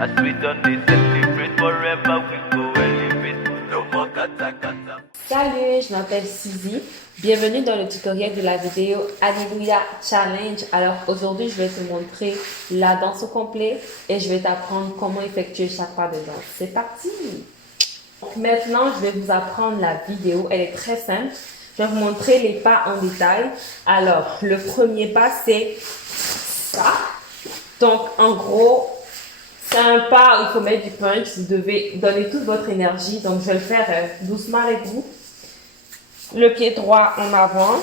As we done this, celebrate forever, we go elevate. No more kata kata. Salut, je m'appelle Suzy. Bienvenue dans le tutoriel de la vidéo Alléluia Challenge. Alors aujourd'hui, je vais te montrer la danse au complet et je vais t'apprendre comment effectuer chaque pas de danse. C'est parti! Donc maintenant, je vais vous apprendre la vidéo. Elle est très simple. Je vais vous montrer les pas en détail. Alors, le premier pas, c'est ça. Donc, en gros, c'est un pas où il faut mettre du punch. Vous devez donner toute votre énergie. Donc, je vais le faire doucement avec vous. Le pied droit en avant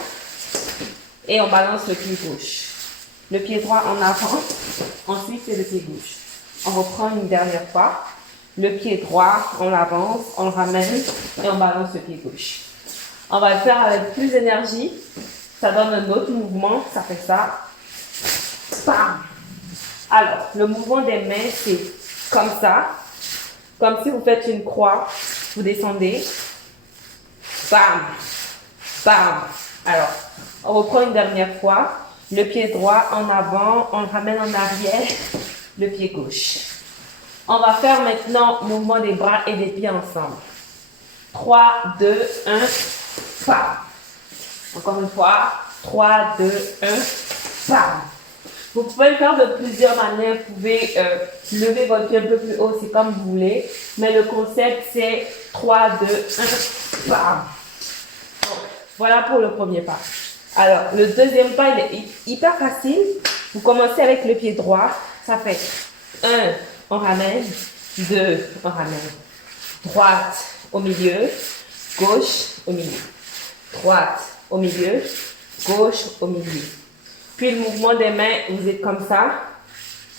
et on balance le pied gauche. Le pied droit en avant, ensuite c'est le pied gauche. On reprend une dernière fois. Le pied droit, on avance, on le ramène et on balance le pied gauche. On va le faire avec plus d'énergie. Ça donne un autre mouvement. Ça fait ça. Bam! Alors, le mouvement des mains, c'est comme ça. Comme si vous faites une croix. Vous descendez. Bam! Bam! Alors, on reprend une dernière fois. Le pied droit en avant, on le ramène en arrière. Le pied gauche. On va faire maintenant le mouvement des bras et des pieds ensemble. 3, 2, 1, bam! Encore une fois. 3, 2, 1, bam! Vous pouvez le faire de plusieurs manières. Vous pouvez lever votre pied un peu plus haut, c'est comme vous voulez. Mais le concept, c'est 3, 2, 1, bam! Donc, voilà pour le premier pas. Alors, le deuxième pas, il est hyper facile. Vous commencez avec le pied droit. Ça fait 1, on ramène. 2, on ramène. Droite au milieu. Gauche au milieu. Droite au milieu. Gauche au milieu. Puis le mouvement des mains, vous êtes comme ça.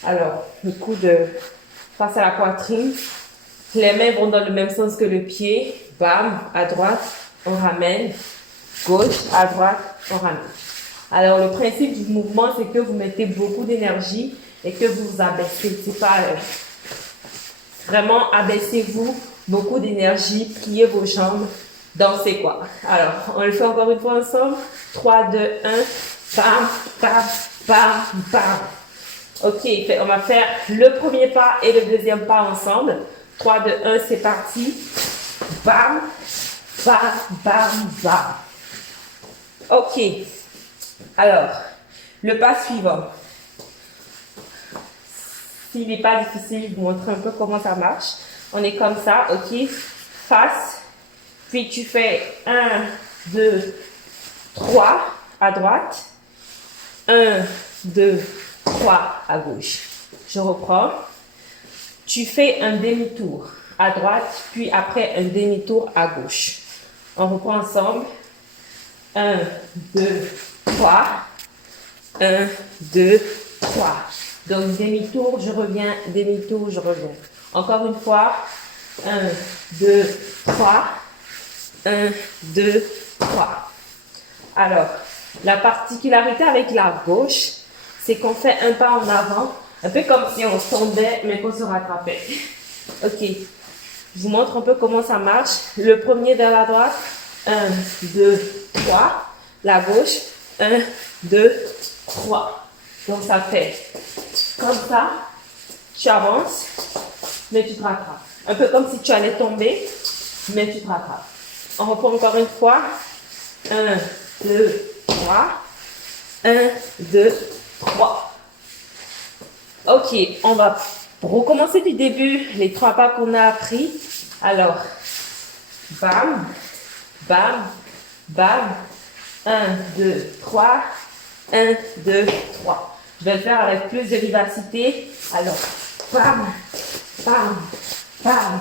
Alors, le coude face à la poitrine. Les mains vont dans le même sens que le pied. Bam, à droite, on ramène. Gauche, à droite, on ramène. Alors, le principe du mouvement, c'est que vous mettez beaucoup d'énergie et que vous vous abaissez. C'est pas vraiment abaissez-vous, beaucoup d'énergie, pliez vos jambes, dansez quoi. Alors, on le fait encore une fois ensemble. 3, 2, 1. Bam, bam, bam, bam. Ok, on va faire le premier pas et le deuxième pas ensemble. 3, 2, 1, c'est parti. Bam, bam, bam, bam. Ok. Alors, le pas suivant. S'il n'est pas difficile, je vous montre un peu comment ça marche. On est comme ça, ok. Face. Puis tu fais 1, 2, 3 à droite. 1, 2, 3 à gauche. Je reprends. Tu fais un demi-tour à droite, puis après un demi-tour à gauche. On reprend ensemble. 1, 2, 3. 1, 2, 3. Donc demi-tour, je reviens. Demi-tour, je reviens. Encore une fois. 1, 2, 3. 1, 2, 3. Alors, la particularité avec la gauche, c'est qu'on fait un pas en avant, un peu comme si on tombait, mais qu'on se rattrapait. Ok, je vous montre un peu comment ça marche. Le premier vers la droite, 1, 2, 3. La gauche, 1, 2, 3. Donc ça fait comme ça, tu avances, mais tu te rattrapes. Un peu comme si tu allais tomber, mais tu te rattrapes. On reprend encore une fois. 1, 2, 3. 1, 2, 3. Ok, on va recommencer du début les 3 pas qu'on a appris. Alors, bam, bam, bam. 1, 2, 3. 1, 2, 3. Je vais le faire avec plus de vivacité. Alors, bam, bam, bam.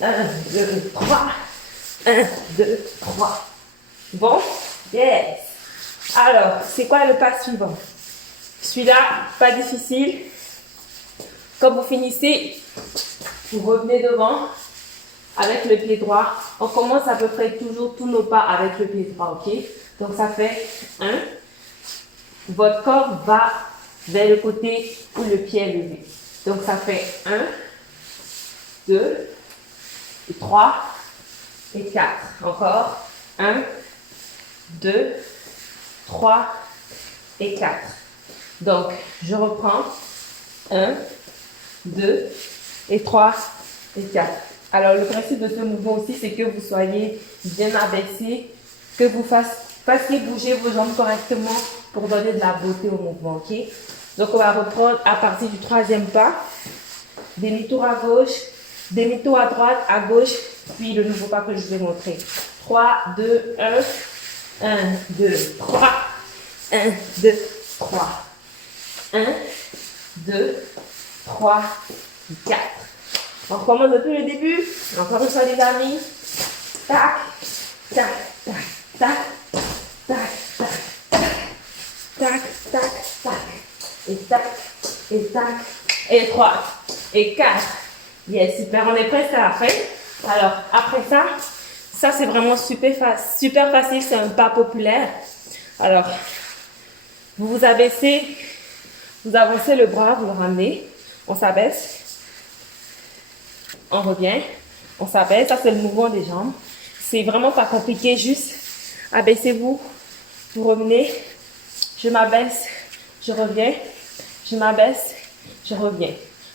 1, 2, 3. 1, 2, 3. Bon? Yes! Alors, c'est quoi le pas suivant? Celui-là, pas difficile. Quand vous finissez, vous revenez devant avec le pied droit. On commence à peu près toujours tous nos pas avec le pied droit, ok? Donc, ça fait 1. Votre corps va vers le côté où le pied est levé. Donc, ça fait 1, 2, 3 et 4. Encore. 1, 2, 3 et 4. Donc, je reprends. 1, 2, et 3 et 4. Alors, le principe de ce mouvement aussi, c'est que vous soyez bien abaissé, que vous fassiez bouger vos jambes correctement pour donner de la beauté au mouvement, ok? Donc, on va reprendre à partir du troisième pas. Demi-tour à gauche, demi-tour à droite, à gauche, puis le nouveau pas que je vous ai montré. 3, 2, 1, 1, 2, 3, 1, 2, 3, 1, 2, 3, 4. On recommence depuis le début. Encore une fois, les amis. Tac, tac, tac, tac, tac, tac, tac, tac, tac, et tac, et tac, et 3, et 4. Yes, super, on est presque à la fin. Alors, après ça c'est vraiment super facile, c'est un pas populaire. Alors, vous vous abaissez, vous avancez le bras, vous le ramenez, on s'abaisse, on revient, on s'abaisse, ça c'est le mouvement des jambes. C'est vraiment pas compliqué, juste abaissez-vous, vous revenez, je m'abaisse, je reviens, je m'abaisse, je reviens.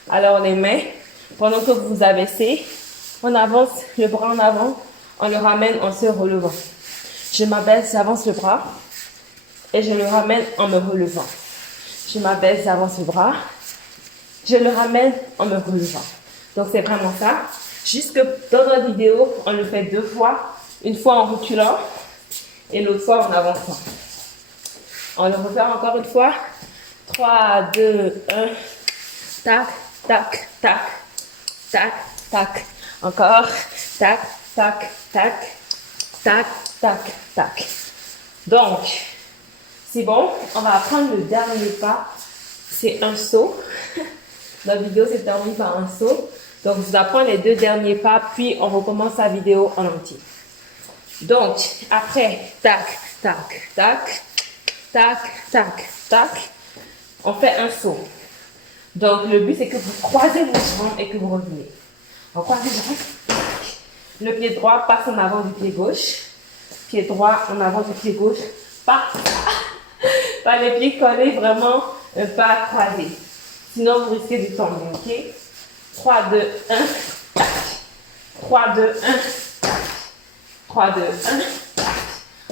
Alors les mains, pendant que vous vous abaissez, on avance le bras en avant, on le ramène en se relevant. Je m'abaisse, j'avance le bras et je le ramène en me relevant. Je m'abaisse, j'avance le bras, je le ramène en me relevant. Donc c'est vraiment ça. Juste que dans notre vidéo, on le fait 2 fois. Une fois en reculant et l'autre fois en avançant. On le refait encore une fois. 3, 2, 1. Tac, tac, tac, tac, tac. Encore. Tac, tac, tac, tac, tac, tac. Donc, c'est bon. On va prendre le dernier pas. C'est un saut. Notre vidéo s'est terminée par un saut. Donc, je vous apprends les 2 derniers pas, puis on recommence la vidéo en entier. Donc, après, tac, tac, tac, tac, tac, tac, on fait un saut. Donc, le but, c'est que vous croisez vos jambes et que vous revenez. On croise les jambes. Le pied droit passe en avant du pied gauche. Pied droit en avant du pied gauche. Pas les pieds collés, vraiment pas croisés. Sinon, vous risquez de tomber, ok? 3, 2, 1, tac. 3, 2, 1, tac. 3, 2, 1, tac.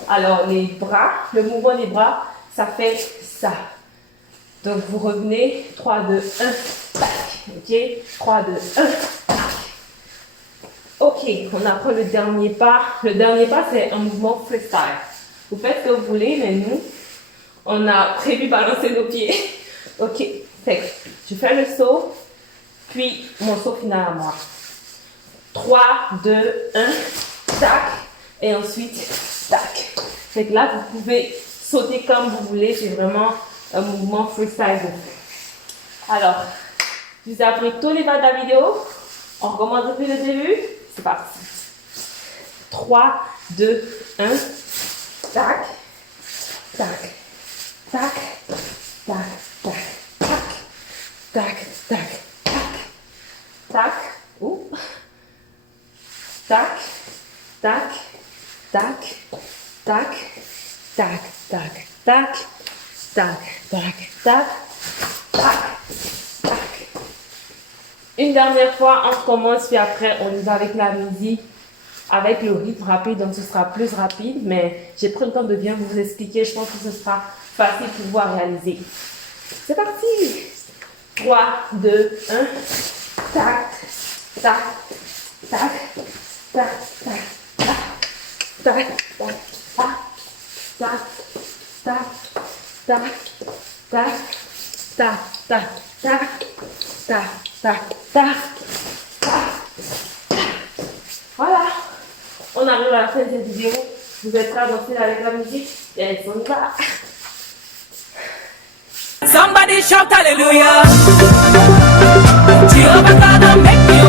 Alors, les bras, le mouvement des bras, ça fait ça. Donc, vous revenez. 3, 2, 1, tac. Ok? 3, 2, 1, tac. Ok, on apprend le dernier pas. Le dernier pas, c'est un mouvement freestyle. Vous faites ce que vous voulez, mais nous, on a prévu balancer nos pieds. Ok, fait que je fais le saut, puis mon saut final à moi. 3, 2, 1, tac, et ensuite, tac. Fait que là, vous pouvez sauter comme vous voulez, c'est vraiment un mouvement freestyle. Alors, je vous ai appris tous les pas de la vidéo. On recommence depuis le début. C'est parti. 3, 2, 1, tac, tac, tac, tac, tac, tac, tac, tac, tac, tac, ouh, tac, tac, tac, tac, tac, tac, tac, tac, tac, tac, tac, tac. Une dernière fois, on commence, puis après, on y va avec la musique, avec le rythme rapide, donc ce sera plus rapide, mais j'ai pris le temps de bien vous expliquer, je pense que ce sera facile pour vous à réaliser. C'est parti! 3, 2, 1, tac, tac, tac, tac, tac, tac, tac, tac, tac, tac, tac, tac, tac, tac, tac, tac, tac, tac, tac. Voilà, on arrive à la fin de cette vidéo. Vous êtes prêts à danser avec la musique? Et on y va. Somebody shout hallelujah. Jehovah God will make you